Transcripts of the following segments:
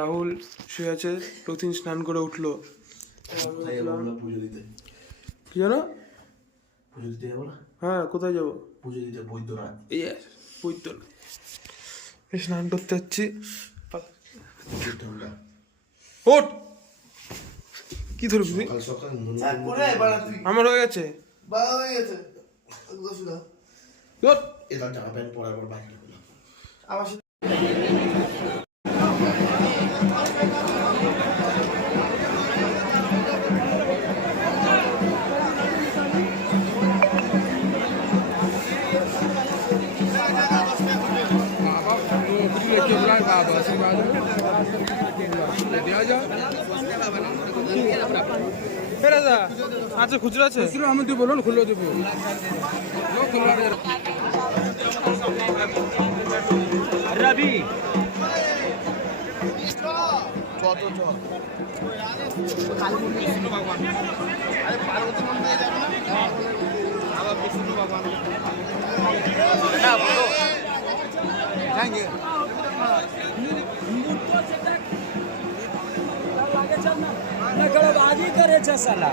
রাহুল শুয়ে আছে, প্রতিদিন স্নান করে উঠলো। পুজো দিতে কি জানো? পুজো দিতে যাবো না? হ্যাঁ, কোথায় যাবো? পুজো দিতে বৈদ্যনাথ। বৈদ্যনাথ স্নান করতে যাচ্ছি। ওঠ, কি ধরবি তুই? সকাল আমার হয়ে গেছে। এবার জামা প্যান্ট পরার পর বাইরে আবার আচ্ছা, খুচরো আছে? আমি দিব বলুন, খুলে দেবো। রবি आगे करे साला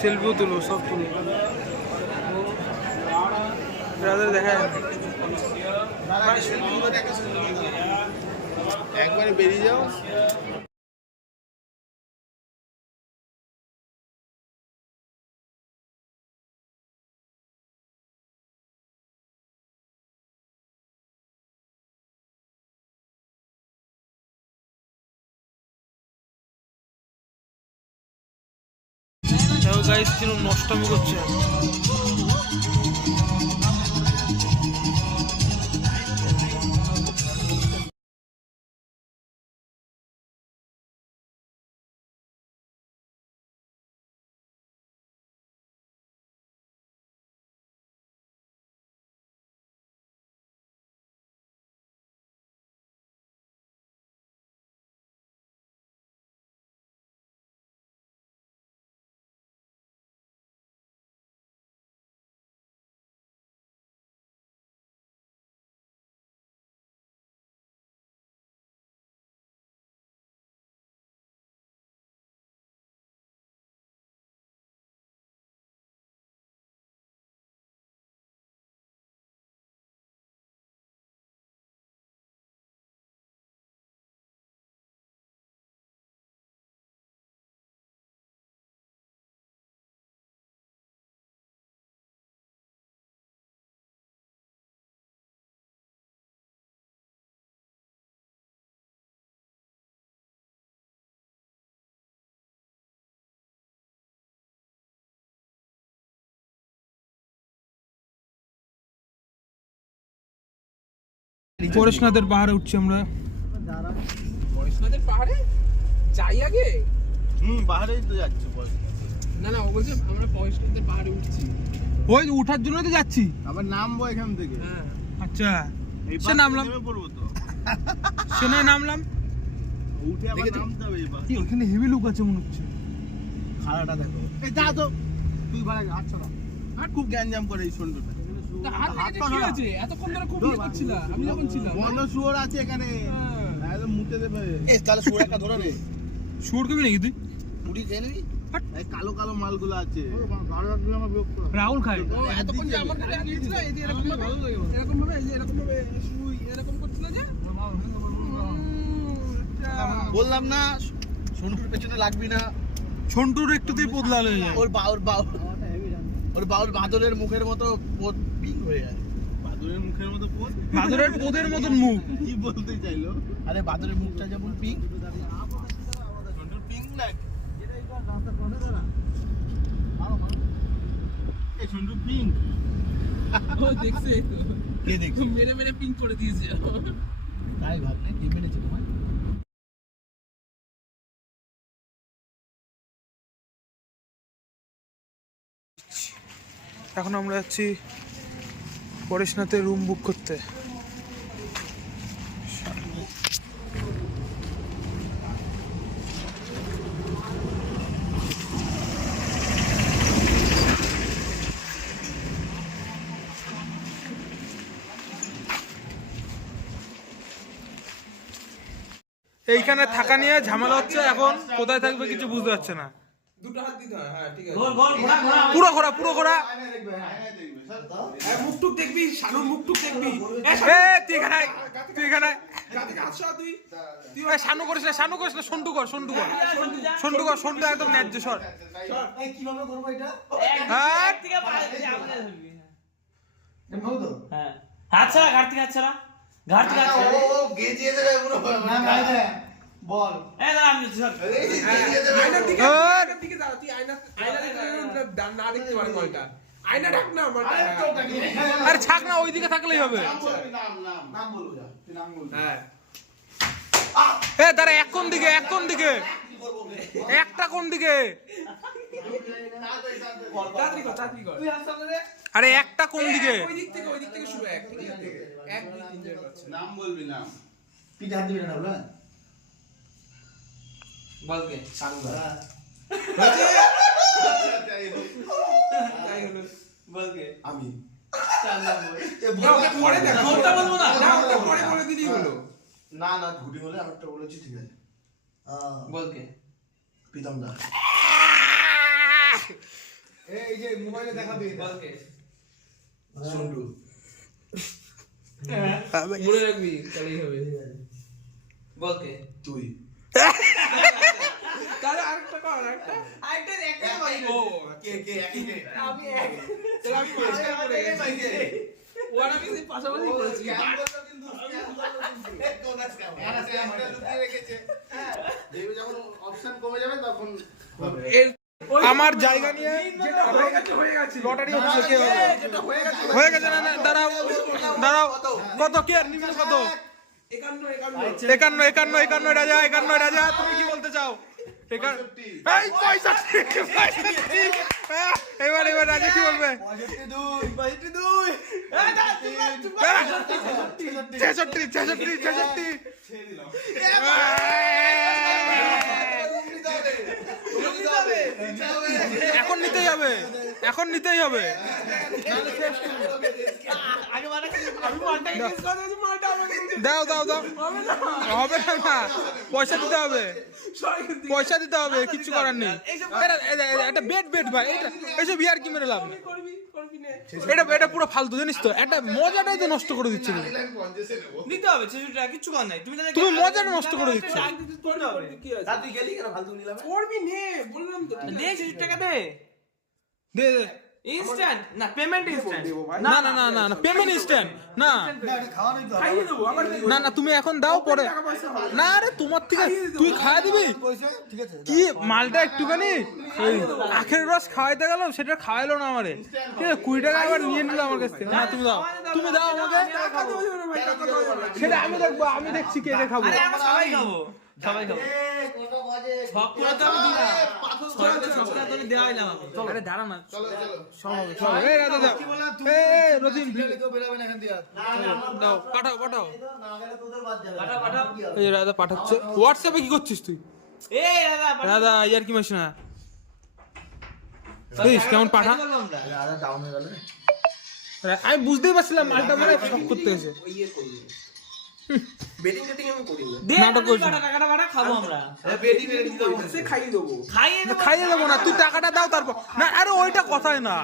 সেলফিও তুলো, সব তুলো, রাজার দেখা একবারে বেরিয়ে যাও। গাইস কিরকম নষ্টমি করছে। পরেশনাথের পাহাড়ে উঠছি আমরা। পরেশনাথের পাহাড়ে যাই আগে? পাহাড়েই তো যাচ্ছে। না না, ও বলছে আমরা পরেশনাথের পাহাড়ে উঠছি। ওই উঠার জন্য তো যাচ্ছি। আবার নামবো এখান থেকে। হ্যাঁ আচ্ছা, সে নামলাম, পড়বো তো। সে নয় নামলাম, উঠে আবার নামতে হবে। এবার কি ওখানে হেভি লুক আছে মনে হচ্ছে। খাড়াটা দেখো। এই যা তো তুই ভাড়া হাত ছড়া। আর খুব গ্যাঞ্জাম করে এই সন্ধ্যটা। এতক্ষণ ধরে খুব ইয়ে করছিলা, আমি যখন ছিলাম। বন্য শুয়োর আছে এখানে, একদম মুতে দেবে। এই তাহলে শুয়োর একটা ধরে নে। শুয়োর কবি নাকি তুই? মুড়ি খেয়ে নিবি? এই কালো কালো মালগুলো আছে। রাহুল খায়। এতক্ষণ যে আমার কাছে গিয়েছিল, এই যে এরকম ভাবে, এরকম ভাবে, এই যে এরকম ভাবে শুই এরকম করছিল যে। বললাম না সন্টুর পেছনে লাগবি না। ছন্টুর একটুতেই বদলাল হয়ে যায়। ওর বাউর বাদরের মুখের মতো পোদ পিং হয়ে যায়। বাদরের মুখের মতো পোদ? বাদরের পোদের মতন মুখ। কি বলতে চাইলো? আরে বাদরের মুখটা যেমন পিং, সন্টুর পিং না। এই সন্টুর পিং। ও দেখছে, কে দেখছে? মেরে মেরে পিং করে দিয়েছে। তাই ভাবলে কে মেরেছে তোমায়? এখন আমরা যাচ্ছি পরেশনাথে রুম বুক করতে। এইখানে থাকা নিয়ে ঝামেলা হচ্ছে, এখন কোথায় থাকবে কিছু বুঝতে পারছে না। দুটো হাত দিতে হয়, হ্যাঁ ঠিক আছে। পুরো ঘোরা মুখ টুক দেখবি, শানুর মুখ টুক দেখবি। এ তুই এখানে আয়, তুই এখানে আয়। এ, শানু করিস না, সন্টু কর, সন্টু একদম ন্যায্য সর। কিভাবে করবো এটা? হ্যাঁ হ্যাঁ হাত ছাড়া, ঘাট থেকে হাত ছাড়া। না, না, না, বল। আমি সর। আয়নার দিকে আর- দিকে দাঁড়া, তুই আয়না দেখে না দেখতে পারে কয়টা। আয়না ডাক না আমার। আরে ছাক না, ওইদিকে থাকলেই হবে। নাম বলবো যা, তুই নাম বলবি। হ্যাঁ এ দাঁড়া, এক কোন দিকে একটা কোন দিকে, তাড়াতাড়ি কর। তুই হাত সামনে দে। আরে একটা কোন দিকে। ওই দিক থেকে শুরু, এক ঠিক আছে, 1 2 3 4 5 নাম বলবি নাম। পিঠে হাত দিবি না, বল। বলকে হ্যাঁ। তাই হলো। বলকে আমি চার নাম্বার। না, ওটা পরে দেখ, ওটা বলবো না। না, ওটা পরে বলে দিলেই হলো। না, না, ঘুটি বলে আমারটা বলেছি, ঠিক আছে। বলকে প্রীতম দা। এই যে মোবাইলে দেখাবি এটা। বলকে সন্টু। মনে রাখবি, তাহলেই হবে। বলকে তুই। তাহলে আরেকটা কর, আরেকটা। আইটা একটা ভাই। ও কে একই কে? আমি এক। তাহলে আমি মাঝখানে পড়ে গেছি। ওর আমি সেই পাশাপাশি করেছি। অপশন কমে যাবে তখন এর আমার জায়গা নিয়ে যেটা হয়ে গেছে লটারি হচ্ছে, কে হবে? যেটা হয়ে গেছে হয়ে গেছে না, না, দাঁড়াও কত কি আর নিম্ন কত? 51 রাজা, তুমি কি বলতে চাও? এই 65। এবার রাজা কি বলবে? 66। এখন নিতেই হবে। আগে মারা আমি মারটাকে মিস করে দিয়েছি, মারটা আমাকে দিতে। দাও হবে না, পয়সা দিতে হবে, কিচ্ছু করার নেই। এটা বেট ভাই, এটা এইসব ইয়ার কি মেরে লাভ নেই। করবি না। এটা পুরো ফালতু, জানিস তো, একটা মজাটাই তো নষ্ট করে দিচ্ছে তুমি। নিতে হবে 66 টাকা, কিচ্ছু কর নাই। তুমি তাহলে তুমি মজাটা নষ্ট করে দিচ্ছ। করতে হবে। কি আছে? তুই গেলি কেন ফালতু নিলাম? করবি নে, বললাম তো। দে 66 টাকা দে। দে ইনস্ট্যান্ট না, পেমেন্ট ইনস্ট্যান্ট। না পেমেন্ট ইনস্ট্যান্ট না, না, এটা খাওয়া নাই তো। খাইয়ে দেবো, আবার কি না তুমি এখন দাও, পরে টাকা পয়সা হবে। না। আরে তোমার থেকে তুই খাওয়া দিবি পয়সা ঠিক আছে। কি? মালটা একটুখানি ওই আখের রস খাওয়াইতে গেল, সেটা খাওয়াইলো না আমারে, ঠিক আছে? 20 টাকা আবার নিয়ে নিল আমার কাছ থেকে। না তুমি দাও আমাকে, টাকা দেওয়া যাবে না ভাই, টাকা দেওয়া যাবে না। সেটা আমি দেখবো, আমি দেখছি কে কে খাবো। আরে আমরা সবাই খাবো। কত বাজে? সবটা তো আমি দিলাম। সবটা তো দেওয়া হইলাম আমি। আরে দাঁড়া না, চলো সব এই রাজা দাও, কি বললাম তুই? এই রজিন কেউ বেরোবে না এখান দিয়ে আর। দাও, পাঠাও। না গেলে তোদের বাদ যাবে। পাঠাও। এই রাজা পাঠাচ্ছে। হোয়াটসঅ্যাপে কি করছিস তুই? এই দাদা রাজা ইয়ার কি মাস না, প্লিজ কেমন পাঠা। আরে ডাউন হয়ে গেল। আমি বুঝতেই পারছিলাম মালটা মানে শক করতে এসে। ওই ইয়ে করবি না। বেটিং টেটিং আমি করি না। দে নাটক করছিস। টাকাটা খাবো আমরা। বেটিং টেটিং করি না, সে খাইয়ে দেবো। খাইয়ে দেবো না, তুই টাকাটা দাও তারপর না। আরে ওইটা কথাই না,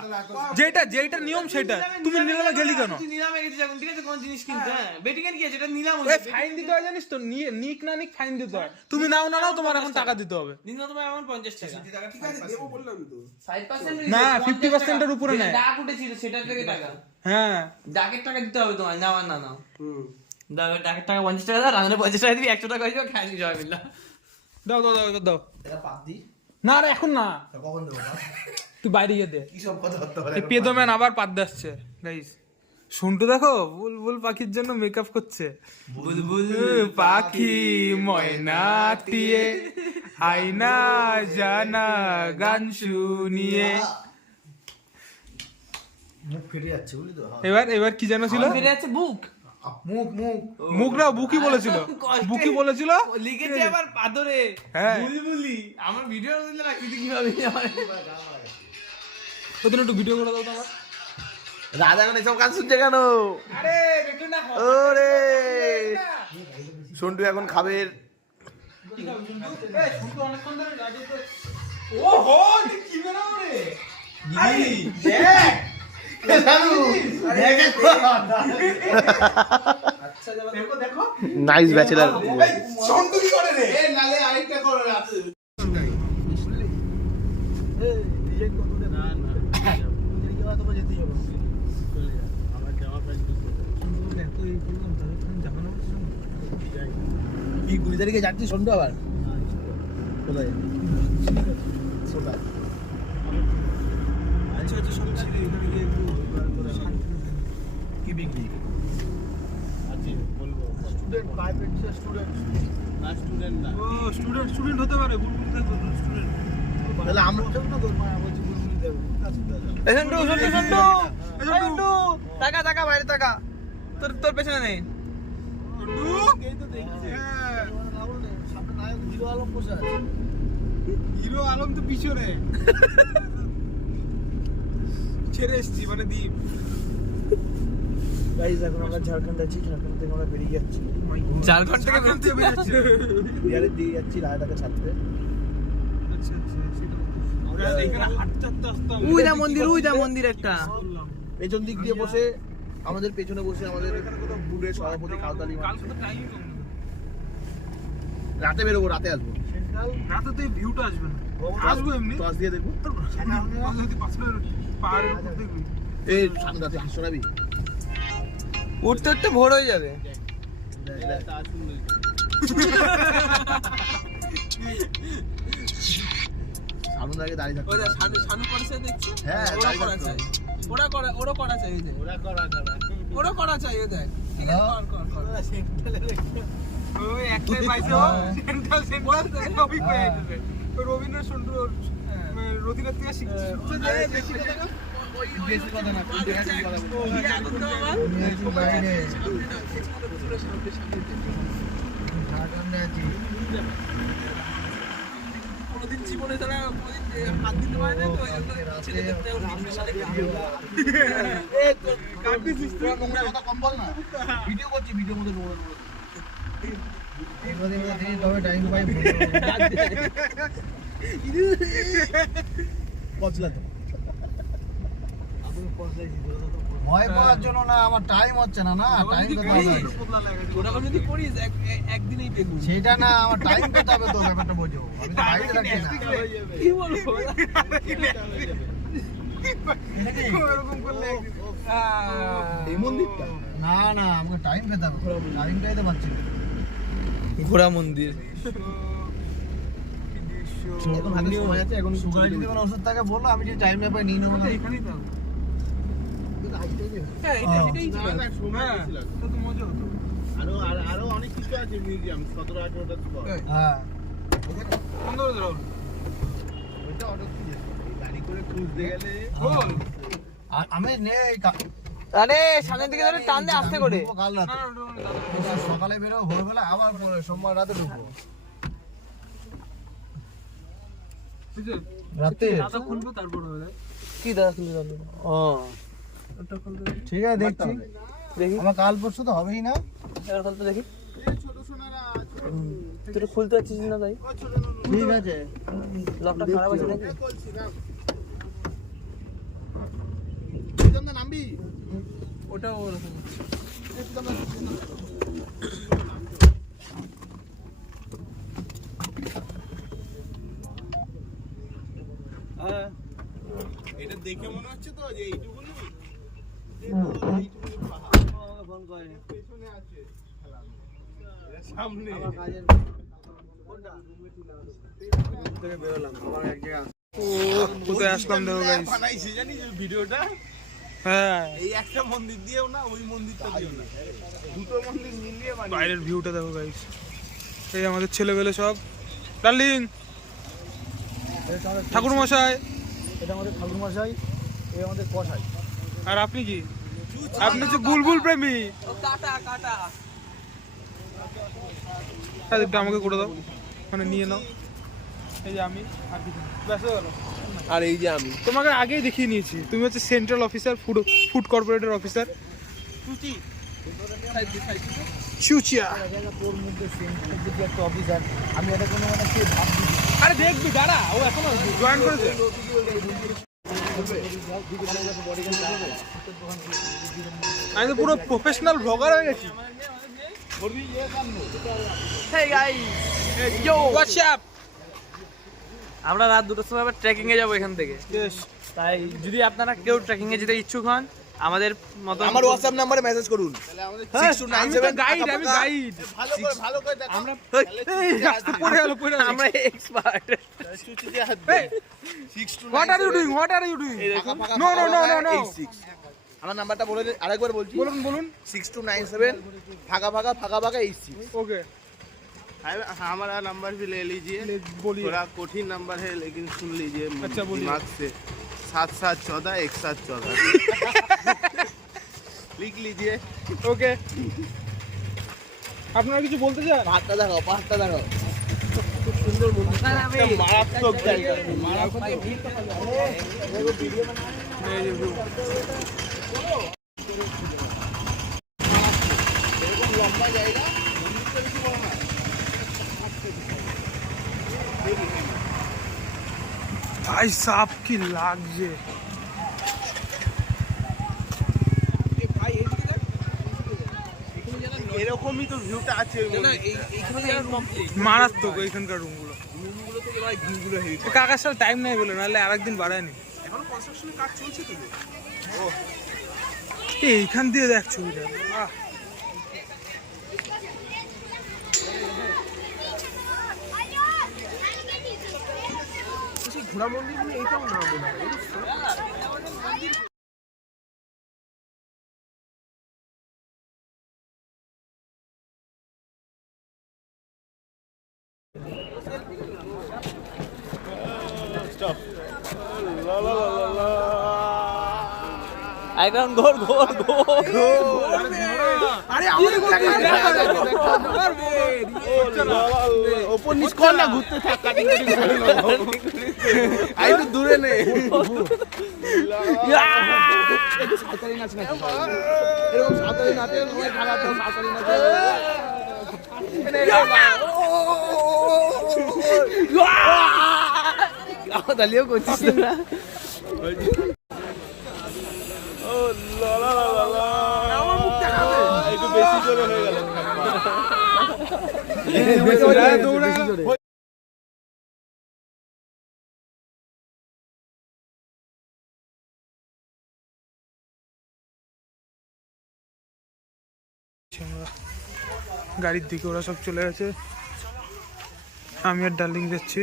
যেটা নিয়ম সেটা। তুমি নিলামে গেলি কেন? নিলামে গেছি যখন, ঠিক আছে, কোন জিনিস কিনতে, হ্যাঁ বেটিং এর কি আছে, এটা নিলাম এই ফাইন দিতে হয়, জানিস তো? নিক না নিক ফাইন দিতে হয়। তুমি নাও না নাও, তোমার এখন টাকা দিতে হবে। নিলাম তোমার এখন 50 টাকা। ঠিক আছে, দেবো বললাম তো। 5% না, 50% এর উপরে নেয়। ডাক উঠেছিল সেটা থেকে টাকা। হ্যাঁ ডাকের টাকা দিতে হবে তোমার, নাও আর না নাও। ডাকের টাকা 50 টাকা দাও, রাঙানে 50 টাকা দিবি, 100 টাকা হয়ে যাবে, খাই জয় বিল্লাহ। দাও। এটা পাত দি। না রে এখন না, কখন দেবো? তুই বাইরে গিয়ে দে। কি সব কথা হতে পারে? এই পেদোম্যান আবার পাদ্দে আসছে গাইস। শুনটু দেখো, বুলবুল পাখির জন্য মেকআপ করছে। বুলবুল পাখি ময়নাটিয়ে আয়না জানা গান শুনিয়ে। মুখ ফেটে যাচ্ছে, বুঝলি তো? এবার কি যেন ছিল? ফিরে যাচ্ছে বুক। মুখরা বুকি বলেছিল, বুকি বলেছিল। লিখেছে আবার পাদরে। হ্যাঁ বুলবুলি আমার ভিডিও দিলে না, কিন্তু কিভাবে ওদিন একটু ভিডিও করে দাও তো আমার। রাজা এখন এসব গান শুনছে কেন? আরে বেটু না, ওরে সন্টু এখন খাবে নাইস ব্যাচেলার কি 20 তারিখে যাচ্ছি সন্ধ্যা আবার কোথায় কোথায় আচ্ছা সব ছেড়ে এখানে গিয়ে একটু কি বিক্রি আছে বলবো স্টুডেন্ট প্রাইভেট স্টুডেন্ট না স্টুডেন্ট না ও স্টুডেন্ট হতে পারে বুলবুলি থাকবে স্টুডেন্ট তাহলে আমরা তো না তোর মা বলছি বুলবুলি দেবো সন্টু টাকা বাইরে টাকা তোর পেছনে নেই এই তো দেখছি সামনে নায়ক হিরো আলম বসে আছে হিরো আলম তো পিছনে ছেড়ে এসছি মানে দ্বীপ গাইস এখন আমরা ঝাড়খণ্ড আছি ঝাড়খণ্ড থেকে আমরা বেরিয়ে যাচ্ছি ঝাড়খণ্ড থেকে বেরোতে বেরোচ্ছে বিহারের দিকে যাচ্ছি রায়দাকে ছাড়তে আচ্ছা সেটা আমরা এখানে হাঁটতে আসতে ওই দা মন্দির একটা পেছন দিক দিয়ে বসে আমাদের পেছনে বসে আমাদের বুড়ে সভাপতি কালতালি কালকে তো টাইম কম রাতে বেরোবো রাতে আসবো রাতে তো ভিউটা আসবে না আসবো এমনি টস দিয়ে দেখবো যদি পাহাড়ের উপর দেখবি এই সামনে রাতে হাসো নাবি উঠতে ভোর হয়ে যাবে সামনে আগে দাঁড়িয়ে থাকতে ওরা শানু করছে দেখছি হ্যাঁ, ওরা দাঁড়িয়ে করা থাকতে চাই ওরা করা চাই এই যে ওরা করা চাই এই দেখ ঠিক আছে কর ওই একটাই পাইছে ও সেন্ট্রাল টপিক হয়ে যাবে তো রবীন্দ্র সন্টু রতিনাথ থেকে শিখছে বেশি কথা না বেশি কথা কোনোদিন জীবনে তারা হাত দিতে পারে না তো ওই জন্য ছেলেদের নোংরা কথা কম বল না ভিডিও করছি ভিডিও মধ্যে নোংরা তবে টাইম পাই পচলা তো ভয় পাওয়ার জন্য না আমার টাইম হচ্ছে না টাইম ওটা যদি করিস একদিনেই পেয়ে সেটা না আমার টাইম পেতে হবে তো ব্যাপারটা বোঝো আমি তো বাইরে রাখছি না কি বলবো এরকম করলে এই মন্দিরটা না আমাকে টাইম পেতে হবে টাইমটাই তো পাচ্ছি না ঘোড়া মন্দির এখন হাতে সময় আছে এখন সুগার যদি কোনো ওষুধ থাকে বলো আমি যদি টাইম না পাই নিয়ে নেবো না এখানেই তো হ্যাঁ এটাই ছিল হ্যাঁ তো মজা হতো আরো অনেক কিছু আছে মিউজিয়াম 17-18টা স্পট হ্যাঁ বন্ধ করে দাও ওইটা অর্ডার কি গাড়ি করে খুঁজতে গেলে বল আমি নেই আরে সামনের দিকে ধরে টান দে আস্তে করে কাল রাতে সকালে বেরো ভোরবেলা আবার পরে সোমবার রাতে ঢুকবো রাতে দাদা খুলবো তারপর হবে কি দাদা খুলে জানলো ও ওটা খুলতে ঠিক আছে দেখছি দেখি আমার কাল পরশু তো হবেই না এবার খুলতে দেখি তুই তো খুলতে পারছিস না তাই ঠিক আছে লকটা খারাপ আছে নাকি নামবি ওটা ওরকম এটা দেখে মনে হচ্ছে তো যে এইটুকুনি ফোন করে পেছনে আছে সামনে আমার কাজের থেকে বেরোলাম আমার এক জায়গা কোথায় আসলাম দেখো গাইস বানাইছি জানিস ভিডিওটা হ্যাঁ এই একটা মন্দির দিয়েও না ওই মন্দিরটা দিয়েও না দুটো মন্দির মিলিয়ে বানিয়ে বাইরের ভিউটা দেখো গাইস এই আমাদের ছেলেবেলে সব ডার্লিং ঠাকুর মশাই এটা আমাদের ঠাকুর মশাই এই আমাদের কষাই আর আপনি কি আপনি হচ্ছে বুলবুল প্রেমী কাটা একটু আমাকে করে দাও মানে নিয়ে নাও এই যে আমি আর কিছু না। ব্যাস হয়ে গেল। আর এই যে আমি তোমাকে আগেই দেখিয়ে নিয়েছি তুমি হচ্ছে সেন্ট্রাল অফিসার ফুড কর্পোরেটের অফিসার চুচিয়া তোর মধ্যে সেন্টার যদি একটা অফিসার আমি এটা কোনো মানে সে ভাবছি আরে দেখবি দাঁড়া ও এখনো জয়েন করেছে আমি তো পুরো প্রফেশনাল ব্লগার হয়ে গেছি হেই গাইস ইয়ো হোয়াটসঅ্যাপ আমরা রাত 2টার সময় আবার ট্রেকিং এ যাব এখান থেকে তাই যদি আপনারা কেউ ট্রেকিং এ যেতে ইচ্ছুক হন আমাদের মত আমার WhatsApp নম্বরে মেসেজ করুন আমি তো গাইড ভালো করে দেখো আমরা পড়ে গেল আমরা expert what are you doing no no no no no আমার নাম্বারটা বলে দিন আরেকবার বলছি বলুন 6297 फाका 86 ओके हमारा नंबर भी ले लीजिए बोलिए थोड़ा कठिन नंबर है लेकिन सुन लीजिए अच्छा, बोलिए। दिमाग से 7714 1714 लिख लीजिए ओके আপনারা কিছু বলতে চান পাঁচটা দেখাও মারাত্মক জায়গা भाई साहब की লাগছে এরকমই তো ভিউটা আছে ওই মারাত্মক এখানকার রুমগুলো কাকার সাথে টাইম নাই বলে নাহলে আরেকদিন বাড়ায়নি এখন কনস্ট্রাকশনের কাজ চলছে তো এইখান দিয়ে দেখ ছবিটা আহ ঘোড়া মন্দির এইটাও না মনে হয় একদম গোল ওপর নিচ কর না ঘুরতে থাক কাটিং আই তো দূরে নে একটু সাঁতারি নাচ না এরকম সাঁতারি নাচে সবাই খারাপ তো সাঁতারি নাচে দালিও করছিস না একটু বেশি জোরে হয়ে গেল গাড়ির দিকে ওরা সব চলে গেছে আমি আর ডার্লিং যাচ্ছি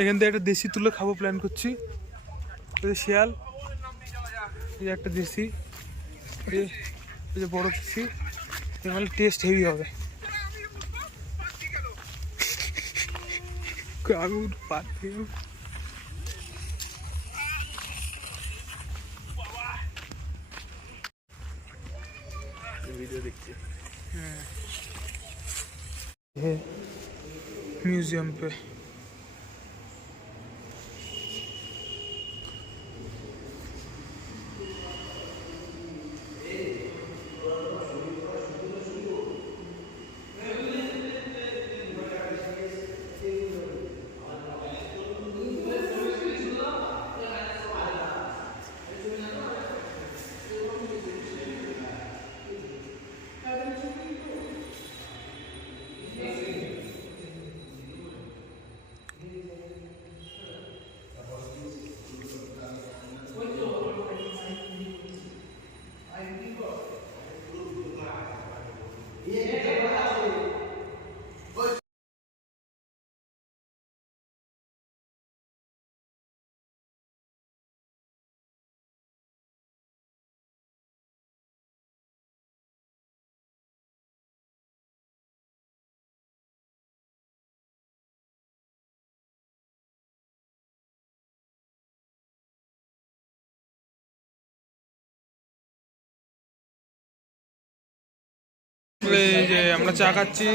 এখান থেকে একটা দেশি তুলে খাবো প্ল্যান করছি শিয়াল এই একটা দেশি এই যে বড় দেশি মানে টেস্ট হেভি হবে কারুর পাতে ভিডিও দেখছি म्यूजियम पे এই যে আমরা চা খাচ্ছি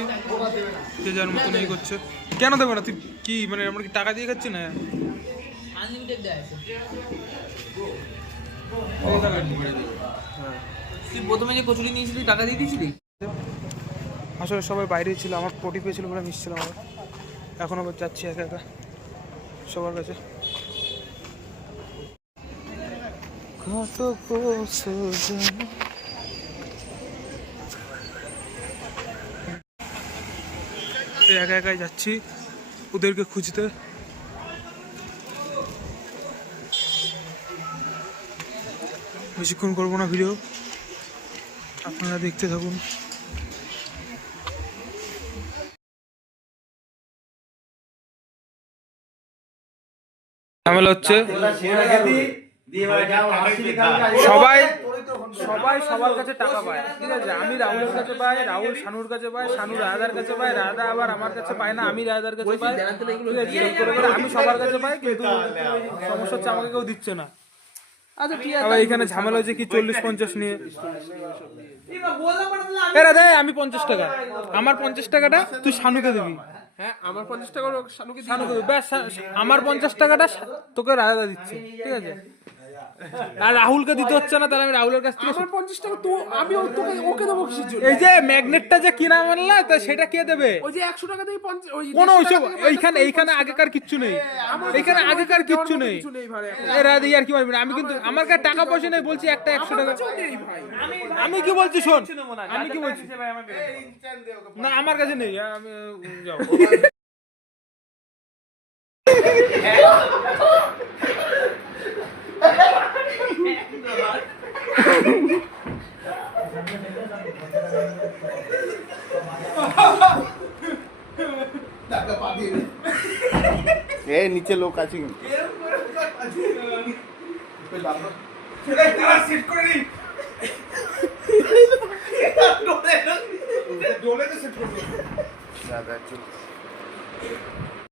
যে যার মতন এই করছে কেন দেবো না? তুই কি মানে আমরা কি টাকা দিয়ে খাচ্ছি না? আনলিমিটেড দেয় তুই প্রথমে যে কচুরি নিয়েছিলি টাকা দিয়ে দিয়েছিলি? আসলে সবাই বাইরে ছিল, আমার পটি পেয়েছিল বলে মিশছিলাম আবার। এখন আবার যাচ্ছি একা একা সবার কাছে। কত বছর যেন একা একাই যাচ্ছি ওদেরকে খুঁজতে। বেশিক্ষণ করবো না ভিডিও, আপনারা দেখতে থাকুন। ঝামেলা হচ্ছে, সবাই সবাই সবার কাছে টাকা পায়, ঠিক আছে? আমি রাহুলের কাছে পাই, রাহুল শানুর কাছে পায়, শানু রায়দার কাছে পায়, রায়দা আবার আমার কাছে পায় না, আমি রায়দার কাছে পাই, ঠিক আছে? এরকম করে করে আমি সবার কাছে পাই, কিন্তু সমস্যা হচ্ছে আমাকে কেউ দিচ্ছে না। আচ্ছা ঠিক আছে, আবার এখানে ঝামেলা হয়েছে কি 40-50 নিয়ে। এরা দেয় আমি 50 টাকা, আমার 50 টাকাটা তুই শানুকে দিবি। হ্যাঁ আমার 50 টাকা শানুকে দিয়ে শানুকে দিবি, ব্যাস। আমার 50 টাকাটা তোকে রায়দা দিচ্ছে, ঠিক আছে? আর রাহুলকে দিতে হচ্ছে না, তাহলে আমি রাহুলের কাছ থেকে আমার 50 টাকা তো আমি তোকে ওকে দেবো কিসের জন্য? এই যে ম্যাগনেটটা যে কিনা মানলা, তা সেটা কে দেবে? ওই যে 100 টাকা দিয়ে 50 ওই কোনো ওইসব এইখানে আগেকার কিচ্ছু নেই, এইখানে আগেকার কিচ্ছু নেই। কিছু নেই ভাই এখন। এরা দিয়ে আর কি মারবি না, আমি কিন্তু আমার কাছে টাকা পয়সা নেই, বলছি একটা 100 টাকা। নেই ভাই। আমি কি বলছি শোন, আমি কি বলছি না, আমার কাছে নেই, আমি যাও। এ নিচে লোক আছে কিন্তু। দাদা